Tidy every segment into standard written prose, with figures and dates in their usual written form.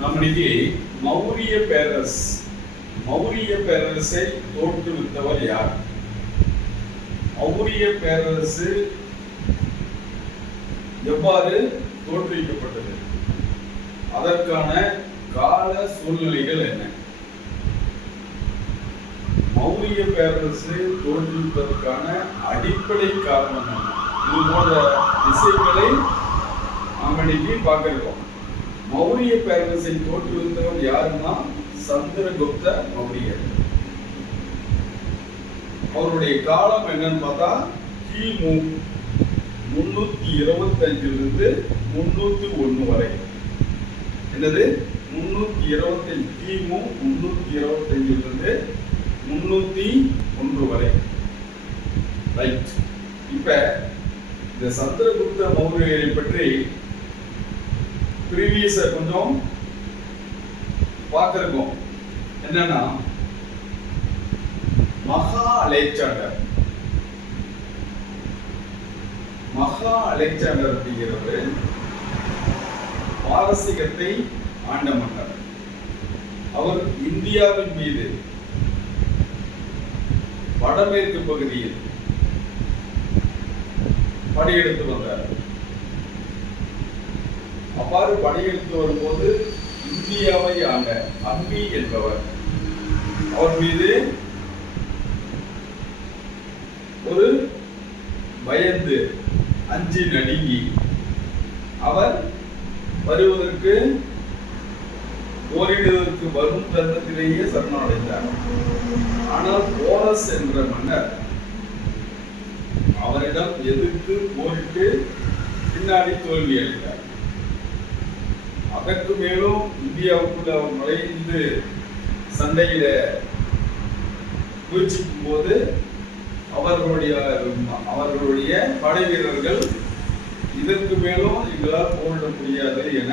நாம் இன்னைக்கு மௌரிய பேரரசை தோற்றுவித்தவர் யார்? மௌரிய பேரரசு எவ்வாறு தோற்றுவிக்கப்பட்டது? அதற்கான கால சூழ்நிலைகள் என்ன? மௌரிய பேரரசு தோற்றுவிப்பதற்கான அடிப்படை காரணம் என்ன? இது போன்ற விஷயங்களை நாம் இன்னைக்கு பார்க்கிறோம். மௌரிய பேரரசை தோற்றுவித்தவர் யாருன்னா சந்திரகுப்த மௌரியர். அவருடைய காலம் என்னன்னு பார்த்தா கிமு 325 301 வரை. என்னது? 325 கிமு 325 301 வரை. ரைட். இப்ப இந்த சந்திரகுப்த மௌரியரை பற்றி ப்ரீவியஸா கொஞ்சம் பார்த்திருக்கோம். என்னன்னா மகா அலெக்சாண்டர் அப்படிங்கிறவர் பாரசீகத்தை ஆண்ட மன்னர். அவர் இந்தியாவின் மீது வடமேற்கு பகுதியில் படையெடுத்து வந்தார். அவ்வாறு படையெடுத்து வரும்போது இந்தியாவை ஆண்ட அம்பி என்பவர் அவர் மீது ஒரு பயந்து அஞ்சி நடுங்கி அவர் வருவதற்கு போரிடுவதற்கு வரும் தருணத்திலேயே சரணடைந்தார். ஆனால் போரஸ் என்ற மன்னர் அவரிடம் எதிர்த்து போரிட்டு பின்னாடி தோல்வி அடைந்தார். அதற்கு மேலும் இந்தியாவுக்குள்ள அவர் நுழைந்து சண்டையில முயற்சிக்கும் போது அவர்களுடைய படை வீரர்கள் இதற்கு மேலும் எங்களால் போரிட முடியாது என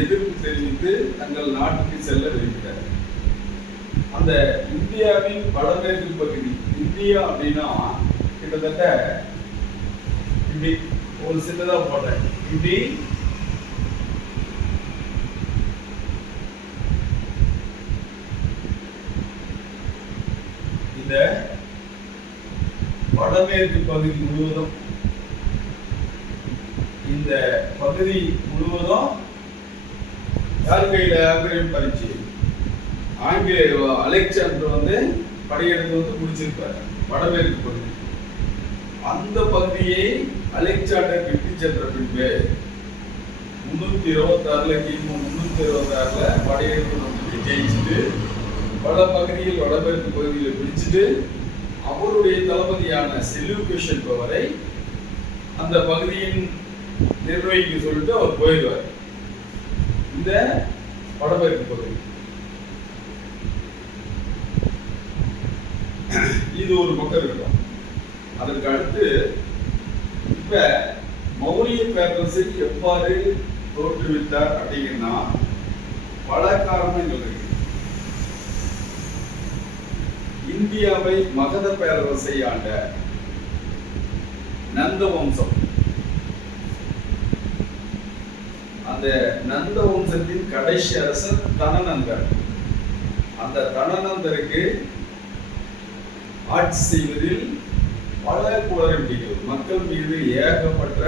எதிர்ப்பு தெரிவித்து தங்கள் நாட்டுக்கு செல்ல விரும்பினர். அந்த இந்தியாவின் வடமேற்கு பகுதி, இந்தியா அப்படின்னா கிட்டத்தட்ட இப்படி ஒரு சின்னதா போட்டேன். இப்படி இந்த வடமேற்கு பகுதி முழுவதும், இந்த பகுதி முழுவதும் யார் கையில ஆக்கிரமிப்பாச்சு? ஆங்கிலேய அலெக்சாண்டர் படையெடுத்து முடிச்சிருப்பாரு வடமேற்கு பகுதி. அந்த பகுதியை அலெக்சாண்டர் விட்டு சென்ற பின்பு 326 கிமு 326 படையெடுத்து ஜெயிச்சுட்டு வட பகுதியில் வடமேற்கு பகுதியில் பிடிச்சிட்டு அவருடைய தளபதியான செல்யூகஸ் என்பவரை அந்த பகுதியின் நிர்வகிக்க சொல்லிட்டு அவர் போயிடுவார். இந்த வடமேற்கு பகுதி இது ஒரு பக்கம் இருக்கும். அதற்கு அடுத்து இப்ப மௌரிய பேரரசை எவ்வாறு தோற்றுவித்தார் அப்படின்னா பல காரணங்கள் இருக்கு. இந்தியாவை மகத பேரரசை ஆண்ட நந்த வம்சம், அந்த நந்த வம்சத்தின் கடைசி அரசர் தனநந்தர். அந்த தனநந்தருக்கு ஆட்சி செய்வதில் பல குளறுபடிகள், மக்கள் மீது ஏகப்பட்ட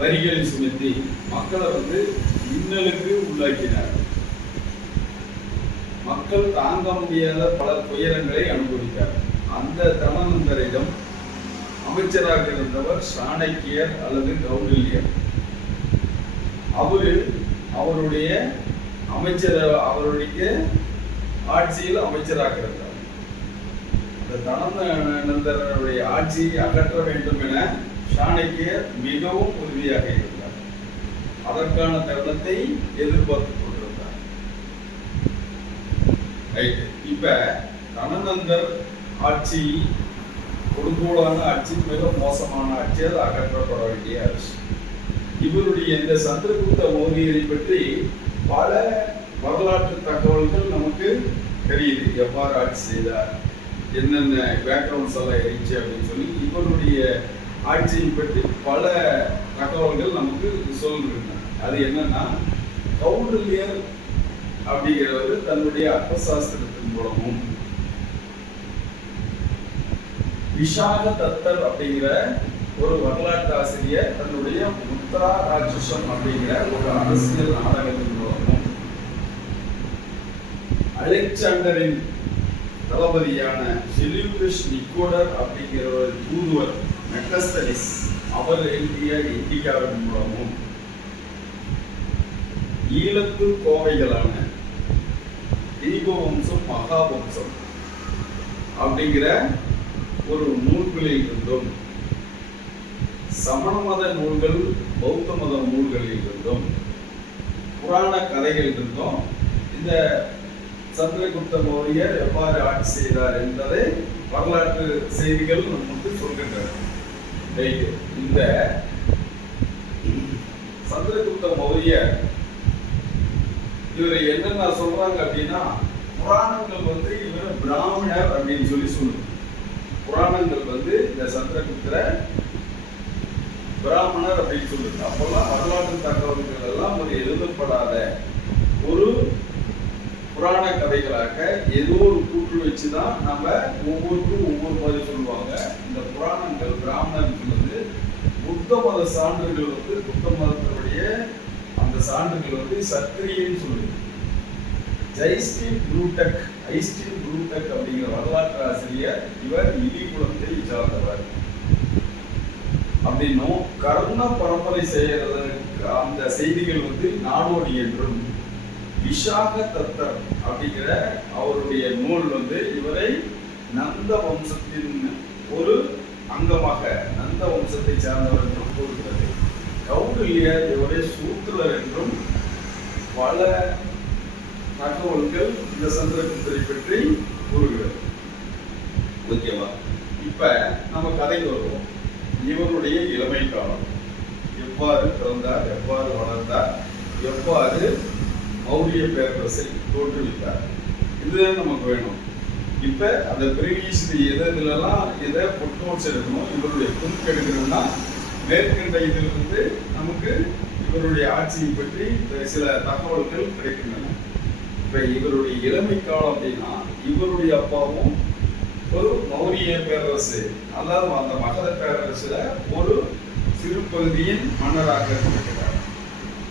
வரிகளை சுமத்தி மக்களை இன்னலுக்கு உள்ளாக்கினார். மக்கள் தாங்க முடியாத பல துயரங்களை அனுபவித்தார். அந்த தனநந்தரிடம் அமைச்சராக இருந்தவர் சாணக்கியர் அல்லது கௌடில்யர். அவருடைய ஆட்சியில் அமைச்சராக இருந்தார். அந்த தனநந்தருடைய ஆட்சியை அகற்ற வேண்டும் என சாணக்கியர் மிகவும் உறுதியாக இருந்தார். அதற்கான தருணத்தை எதிர்பார்த்து கொண்டிருந்தார். இப்ப தனநந்தர் ஆட்சி கொடுங்கோலான ஆட்சி, மிக மோசமான ஆட்சி, அது அகற்றப்பட வேண்டிய அரசு. இவருடைய இந்த சந்திரகுப்த மௌரியரை பற்றி பல வரலாற்று தகவல்கள் நமக்கு தெரியுது. எவ்வாறு ஆட்சி செய்தார், என்னென்ன பேக்ரவுண்ட்ஸ் எல்லாம் இருந்துச்சு அப்படின்னு சொல்லி இவருடைய ஆட்சியை பற்றி பல தகவல்கள் நமக்கு சொல்லிருக்காங்க. அது என்னன்னா, கௌடில்யர் அப்படிங்கிறவர் தன்னுடைய அர்த்தசாஸ்திரத்தின் மூலமும், விஷாக தத்தர் அப்படிங்கிற ஒரு வரலாற்று ஆசிரியர் தன்னுடைய முத்ரா ராட்சசம் அப்படிங்கிற ஒரு அரசியல் நாடகத்தின் மூலமும், அலெக்சாண்டரின் தளபதியான செல்யூகஸ் நிக்கோடர் அப்படிங்கிற ஒரு தூதுவர் மெகஸ்தனிஸ் அவர் எழுதிய இண்டிகாவின் மூலமும், ஈழத்து கோவைகளான தீபவம்சம் மகாவம்சம் அப்படிங்கிற ஒரு நூல்களில் இருந்தும், சமண மத நூல்கள் பௌத்த மத நூல்களில் இருந்தும், புராண கதைகள் இருந்தும் இந்த சந்திரகுப்த மௌரியர் எவ்வாறு ஆட்சி செய்தார் என்பதை வரலாற்று செய்திகள் நமக்கு சொல்கின்றன. இந்த சந்திரகுப்த மௌரியர் இவர் என்னென்ன சொல்றாங்க அப்படின்னா, புராணங்கள் வந்து இவர் பிராமணர் அப்படின்னு சொல்லி சொல்லுது. புராணங்கள் இந்த சந்திரகுப்தர பிராமணர் அப்படின்னு சொல்லுது. அப்பெல்லாம் வரலாற்று தகவல்கள் எல்லாம் ஒரு எழுதப்படாத ஒரு புராண கதைகளாக ஏதோ ஒரு கூற்று வச்சுதான் நம்ம ஒவ்வொருத்தரும் ஒவ்வொரு மாதிரி சொல்லுவாங்க. இந்த புராணங்கள் பிராமணர் சொல்லுது. புத்த மத சான்றுகள் புத்த மதத்தினுடைய அந்த சான்றுகள் சத்திரியன்னு சொல்லுது. ஐஸ்டீன் புரூட்டக் அப்படிங்கிற வரலாற்று ஆசிரியர் இவர் இலி குலத்தை சார்ந்தவர் அப்படின்னும், கர்ண பரம்பரை செய்யறதுக்கு அந்த செய்திகள் நாடோடி என்றும், விஷாக தத்தர் அப்படிங்கிற அவருடைய நூல் இவரை நந்த வம்சத்தின் ஒரு அங்கமாக, நந்த வம்சத்தை சார்ந்தவர் என்றும் கூறுகிறது. கௌடில்யர் இவரை சூத்திரர் என்றும் பல தகவல்கள் இந்த சந்திரகுப்தரை பற்றி கூறுகிறது. ஓகேவா? இப்ப நம்ம கதைக்கு வருவோம். இவருடைய இளமை காலம், எவ்வாறு பிறந்தார், எவ்வாறு வளர்ந்தார், எவ்வாறு மௌரிய பேரரசை தோற்றுவித்தார், இதுதான் நமக்கு வேணும். இப்ப அந்த பிரிவியஸ் எதெல்லாம் எதை புட்நோட்ஸ் எடுக்கணும், இவருடைய குறிப்பு எடுக்கணும்னா மேற்கண்ட இதிலிருந்து நமக்கு இவருடைய ஆட்சியை பற்றி சில தகவல்கள் கிடைக்கின்றன. இப்ப இவருடைய இளமை காலம் அப்படின்னா, இவருடைய அப்பாவும் ஒரு மௌரிய பேரரசு, அதாவது அந்த மகத பேரரசுல ஒரு சிறு பகுதியின் மன்னராக இருக்கிறார்.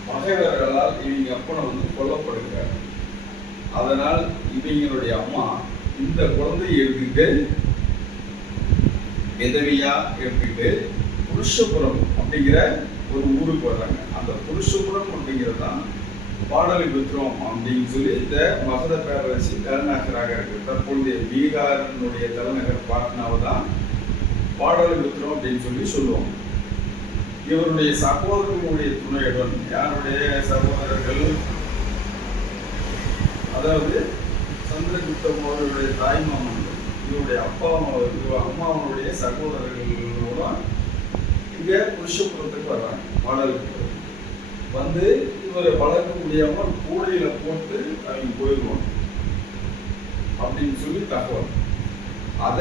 பகைவர்களால் இவங்க அப்பனை கொல்லப்படுகிறார். அதனால் இவங்களுடைய அம்மா இந்த குழந்தையை எடுத்துட்டு விதவியா எடுத்துட்டு புருஷபுரம் அப்படிங்கிற ஒரு ஊருக்கு வர்றாங்க. அந்த புருஷபுரம் அப்படிங்கிறது தான் பாடலிபுத்திரம் அப்படின்னு சொல்லி இந்த மகத பேரரசு தலைநகராக இருக்கு. தற்பொழுதைய பீகாரினுடைய தலைநகர் பாட்னாவை தான் பாடலிபுத்திரம் அப்படின்னு சொல்லி சொல்லுவோம். இவருடைய சகோதரர்களுடைய துணையுடன், யாருடைய சகோதரர்கள், அதாவது சந்திரகுப்த மௌரியருடைய தாய்மாமன்கள், இவருடைய அம்மாவனுடைய சகோதரர்களோட இங்க புருஷபுரத்துக்கு வர்றாங்க. பாடலுக்கு இவரை வளர்க்க முடியாம கூடையில போட்டு அவங்க போயிடுவாங்க அப்படின்னு சொல்லி தகவல். அத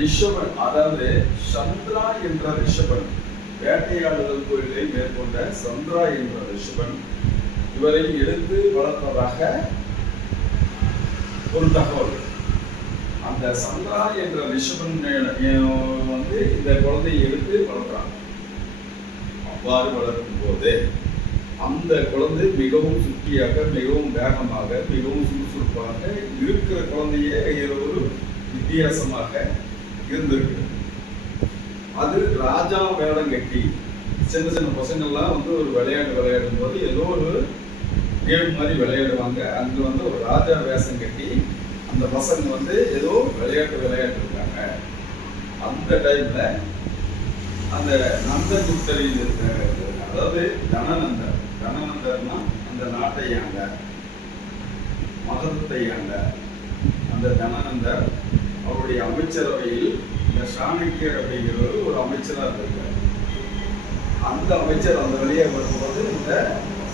ரிஷபன், அதாவது சந்திரா என்ற ரிஷபன், வேட்டையாடுதல் தொழிலை மேற்கொண்ட சந்திரா என்ற ரிஷபன் இவரை எடுத்து வளர்ப்பதாக ஒரு தகவல். அந்த சந்திரா என்ற ரிஷபன் இந்த குழந்தையை எடுத்து வளர்க்குறாங்க. அவ்வாறு வளர்க்கும் போது அந்த குழந்தை மிகவும் சுட்டியாக, மிகவும் வேகமாக, மிகவும் சுறுசுறுப்பாக இருக்கிற குழந்தையே ஒரு வித்தியாசமாக இருந்திருக்கு. அது ராஜா வேடம் கட்டி சின்ன சின்ன பசங்கள்லாம் ஒரு விளையாட்டு விளையாடும் போது ஏதோ ஒரு கேம் மாதிரி விளையாடுவாங்க. அங்க ஒரு ராஜா வேஷம் கட்டி அந்த பசங்க ஏதோ விளையாட்டு விளையாட்டுருக்காங்க. அந்த டைம்ல அந்த நந்தகுப்தரில் இருக்கிற, அதாவது தனநந்தர்னா அந்த நாட்டை ஆண்ட, மகதத்தை ஆண்ட அந்த தனநந்தர் அவருடைய அமைச்சரவையில் இந்த சாணக்கியர் அப்படிங்கிறவர் ஒரு அமைச்சராக இருந்திருக்கார். அந்த அமைச்சர் அந்த வழியை வரும்போது இந்த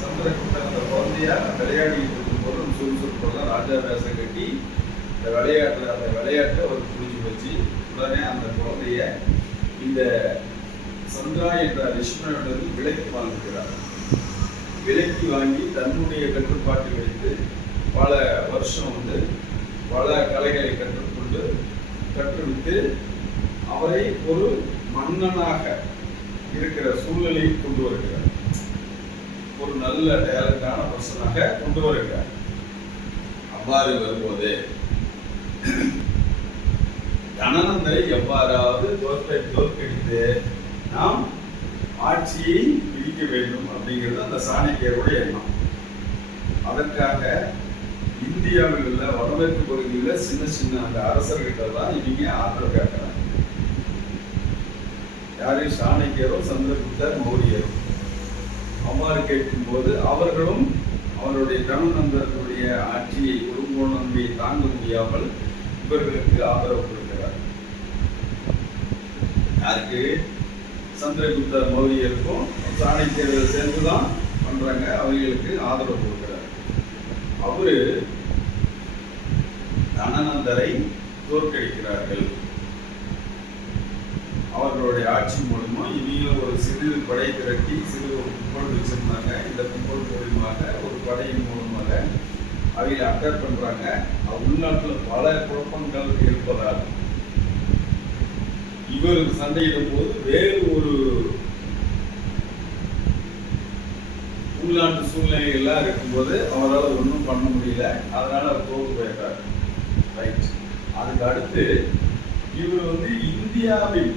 சந்திரகுப்தர் அந்த குழந்தையா விளையாடிட்டு இருக்கும்போது சுறுசுறுப்பெல்லாம் ராஜா வேஷம் கட்டி அந்த விளையாட்டை அவர் புரிஞ்சு தன்னுடைய இந்த சந்திரா என்ற ரிஷிவனிடமிருந்து விலைக்கு வாங்குகிறார். விலைக்கு வாங்கி தன்னுடைய கட்டுப்பாட்டில் வைத்து பல வருஷம் பல கலைகளை கற்றுவித்து அவரை ஒரு மன்னனாக இருக்கிற சூழ்நிலையை கொண்டு வருகிறார். ஒரு நல்ல டேலண்டான பர்சனாக கொண்டு வருகிறார். அவ்வாறு வரும்போது தனநந்தரை எவ்வாறாவது தோற்கடித்து நாம் ஆட்சியை பிடிக்க வேண்டும் அப்படிங்கிறது அந்த சாணக்கியருடைய எண்ணம். அதற்காக இந்தியாவில் உள்ள வடமேற்கு பகுதியில் சின்ன சின்ன அந்த அரசர்கிட்ட தான் இவங்க ஆதரவு கேட்கிறாங்க. யாரு? சாணக்கியரும் சந்திரகுப்தர் மௌரியரும். அவ்வாறு கேட்கும் போது அவர்களும் அவருடைய தனநந்தருடைய ஆட்சியை குறுங்கோணமையை தாங்க முடியாமல் இவர்களுக்கு ஆதரவு கொடுக்கிறார். யாருக்கு? சந்திரகுப்தர் மௌரியருக்கும் சாணக்கியர்கள் சேர்ந்துதான் பண்றாங்க. அவர்களுக்கு ஆதரவு கொடுக்கிறார். அவரு தனநந்தரை தோற்கடிக்கிறார்கள். அவர்களுடைய ஆட்சி மூலமா இனியும் ஒரு சிறு படை திரட்டி சிறு கும்பல் வச்சிருந்தாங்க. இந்த கும்பல் மூலமாக ஒரு படையின் மூலமாக அவங்களை அட்டாக் பண்றாங்க. உள்நாட்டில் பல குழப்பங்கள் இருப்பதால் இவர் சண்டையிடும் போது வேறு ஒரு உள்நாட்டு சூழ்நிலைகள்லாம் இருக்கும்போது அவரால் ஒன்றும் பண்ண முடியல. அதனால அவர் தோற்று போயிட்டார். ரைட். அதுக்கு அடுத்து இவர் இந்தியாவின்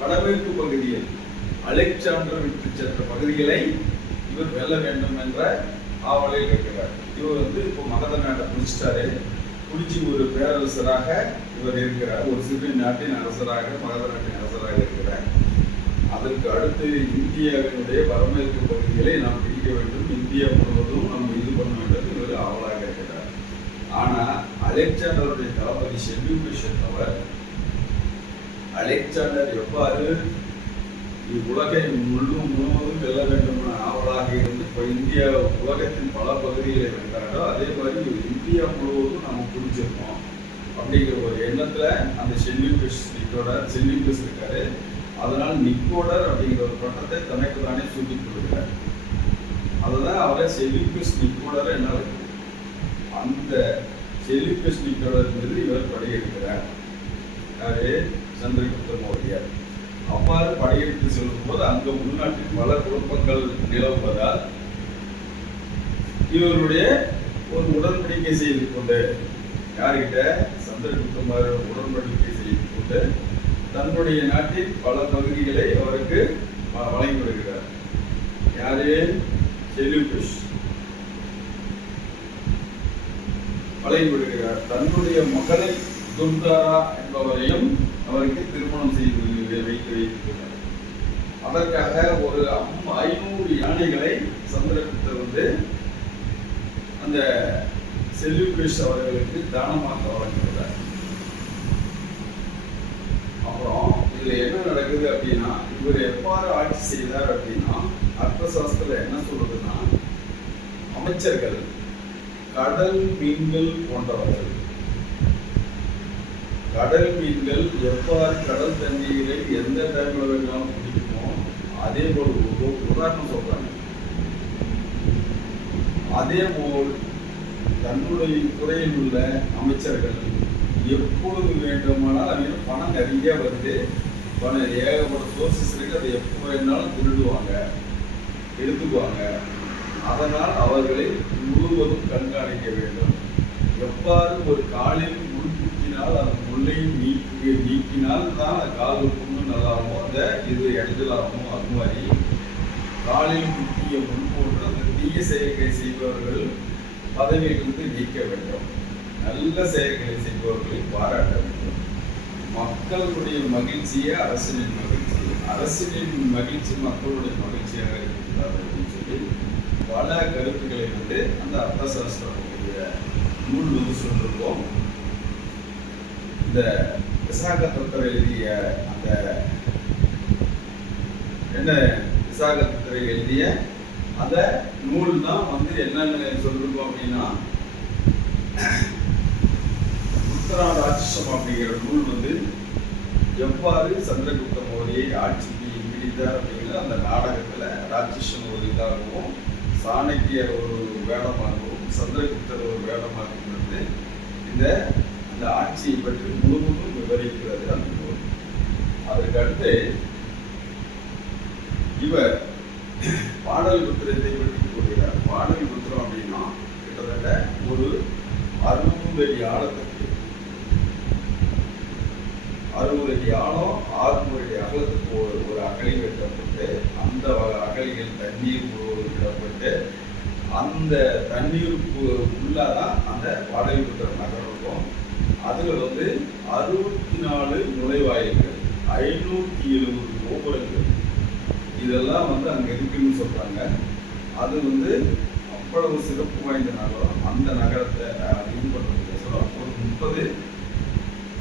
வடமேற்கு பகுதியில் அலெக்சாண்டர் விட்டு சென்ற பகுதிகளை இவர் வெல்ல வேண்டும் என்ற ஆவலில் இருக்கிறார். இவர் இப்போ மகத நாட்டை பிடிச்சிட்டாரு. பிடிச்சி ஒரு பேரரசராக இவர் இருக்கிறார். ஒரு சிறு நாட்டின் அரசராக, மகத நாட்டின் அரசராக இருக்கிறார். அதற்கு அடுத்து இந்தியாவினுடைய வடமேற்கு பகுதிகளை நாம் பிடிக்க வேண்டும், இந்தியா முழுவதும் நம்ம இது பண்ண வேண்டும் இவர் ஆவலாக இருக்கிறார். ஆனால் அலெக்சாண்டருடைய தளபதி செல்யூக்கஸ் என்பவர் அலெக்சாண்டர் எவ்வாறு உலகை முழுவதும் வெல்ல வேண்டும் ஆவலாக இருந்து இப்போ இந்தியா உலகத்தின் பல பகுதிகளை வென்றாரோ அதே மாதிரி இந்தியா முழுவதும் நம்ம பிடிச்சிருக்கோம் அப்படிங்கிற ஒரு எண்ணத்துல அந்த செல்யூக்கஸ் இருக்காரு. அதனால் நிக்கோடர் அப்படிங்கிற ஒரு பட்டத்தை தனக்கு தானே சூட்டிக் கொள்கிறார். அதுதான் அவரை செல்யூக்கஸ் நிக்கோடர் என்ன இருக்கு. அந்த செல்யூக்கஸ் நிக்கோடர் மீது இவர் படையெடுக்கிறார். யாரு? சந்திரகுப்த மௌரியர். அவ்வாறு படையெடுத்து செல்லும் போது அங்க உள்நாட்டில் பல குழப்பங்கள் நிலவுவதால் இவருடைய ஒரு உடன்படிக்கை செய்து கொண்டு யார்கிட்ட? சந்திரகுப்தர் உடன்படிக்கை செய்து கொண்டு தன்னுடைய நாட்டின் பல பகுதிகளை அவருக்கு வழங்கி விடுகிறார். யாரு? செல்யூக்கஸ் வழங்கி விடுகிறார். தன்னுடைய மகளை துர்தாரா என்பவரையும் அவருக்கு திருமணம் செய்து வைத்திருக்கிறார். அதற்காக ஒரு 500 யானைகளை சந்திரகுப்தர் அந்த செல்யூக்கஸ் அவர்களுக்கு தானமாக வழங்குகிறார். அப்புறம் இதுல என்ன நடக்குது அப்படின்னா, இவர் எவ்வாறு ஆட்சி செய்தார் அப்படின்னா, அர்த்தசாஸ்திரத்துல என்ன சொல்றதுன்னா, அமைச்சர்கள் கடல் மீன்கள் போன்றவர்கள். கடல் மீன்கள் எவ்வாறு கடல் தண்ணீரை எந்த டைம்ல வேணாலும் பிடிக்குமோ அதே போல் உதாரணம் சொல்றாங்க. அதே போல் தன்னுடைய துறையில் உள்ள அமைச்சர்கள் எப்பொழுது வேண்டுமானால் அவங்க பணம் நிறைய வருது, பணம் ஏகப்பட்ட சோர்சஸ் இருக்கு, அதை எப்போ வேணாலும் திருடுவாங்க, எடுத்துக்குவாங்க. அதனால் அவர்களை முழுவதும் கண்காணிக்க வேண்டும். எவ்வாறு ஒரு காலில் முள் குத்தினால் அந்த முள்ளை நீக்கினால் தான் அந்த கால் புண்ணு நல்லாகுமோ, அந்த இது இடஞ்சலாகுமோ, அது மாதிரி காலில் குத்திய முள் போன்று அந்த தீய செயல்களை செய்பவர்கள் பதவியிலிருந்து நீக்க வேண்டும். நல்ல செயல்களை செய்பவர்களை பாராட்ட வேண்டும். மக்களுடைய மகிழ்ச்சியே அரசியலின் மகிழ்ச்சி, அரசியலின் மகிழ்ச்சி மக்களுடைய மகிழ்ச்சியாக இருக்கிறார் அப்படின்னு சொல்லி பல கருத்துக்களை அந்த அர்த்தசாஸ்திரத்துடைய நூல் சொல்லிருக்கோம். இந்த விசாகதத்தர் எழுதிய அந்த விசாகதத்தர் எழுதிய அந்த நூல் தான் என்னன்னு சொல்லிருக்கோம் அப்படின்னா, உத்தரா ராட்சசம் அப்படிங்கிற நூல் எவ்வாறு சந்திரகுப்த மௌரியை ஆட்சிக்கு பிடித்தார் அப்படிங்கிற அந்த நாடகத்துல ராட்சசன் ஒரு இதாகவும் சாணக்கியர் ஒரு வேடமாகவும் சந்திரகுப்தர் ஒரு வேடமாகவும் இருந்து இந்த அந்த ஆட்சியை பற்றி முழுவதும் விவரிக்கிறது அந்த நூல். அதற்கு அடுத்து இவர் பாடலிபுத்திரத்தை பற்றி கூறுகிறார். பாடலிபுத்திரம் அப்படின்னா கிட்டத்தட்ட ஒரு 60 அடி ஆழத்துக்கு 60 அடி ஆழம் 600 அடி அகலத்துக்கு ஒரு அகழி வெட்டப்பட்டு அந்த அகழிகள் தண்ணீர் முழுவதும் விடப்பட்டு அந்த தண்ணீருக்கு உள்ளாதான் அந்த பாடலிபுத்திரம் நகரம் இருக்கும். அதுல 64 நுழைவாயில்கள் 570 கோபுரங்கள் இதெல்லாம் அங்க இருக்குன்னு சொல்றாங்க. அது அவ்வளவு சிறப்பு வாய்ந்த நகரம். அந்த நகரத்தை இது பண்றதுக்கு ஒரு 30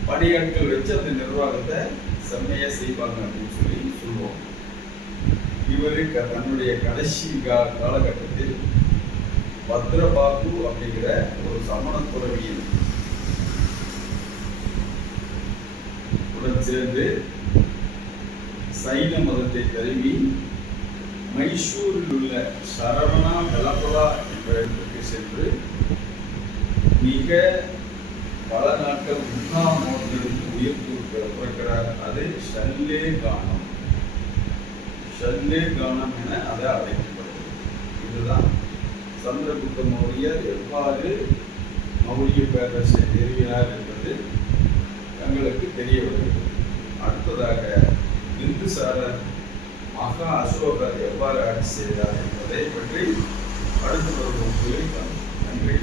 பணியாட்கள் வச்சு அந்த நிர்வாகத்தை செம்மையா செய்வாங்க அப்படின்னு சொல்லுவோம். இவரு தன்னுடைய கடைசி காலகட்டத்தில் பத்ரபாகு அப்படிங்கிற ஒரு சமண துறவியின் உடன் சேர்ந்து சைன மதத்தை தழுவி மைசூரில் உள்ள சரவணா பெலபலா என்ற இடத்திற்கு சென்று மிக பல நாட்கள் உண்ணாமோட்டிலிருந்து உயிர் பிறக்கிறார். அது ஷல்லே கானம். ஷல்லே கானம் என அதை அழைக்கப்படுகிறது. இதுதான் சந்திரகுப்த மௌரியர் எவ்வாறு மௌரிய பேரரசை நிறுவினார் என்பது தங்களுக்கு தெரிய வருகிறது. அடுத்ததாக பிந்துசாரர் மகா அசோகர் எவ்வாறு ஆட்சி செய்தார் என்பதை பற்றி அடுத்த ஒரு வகுப்பில் நன்றி.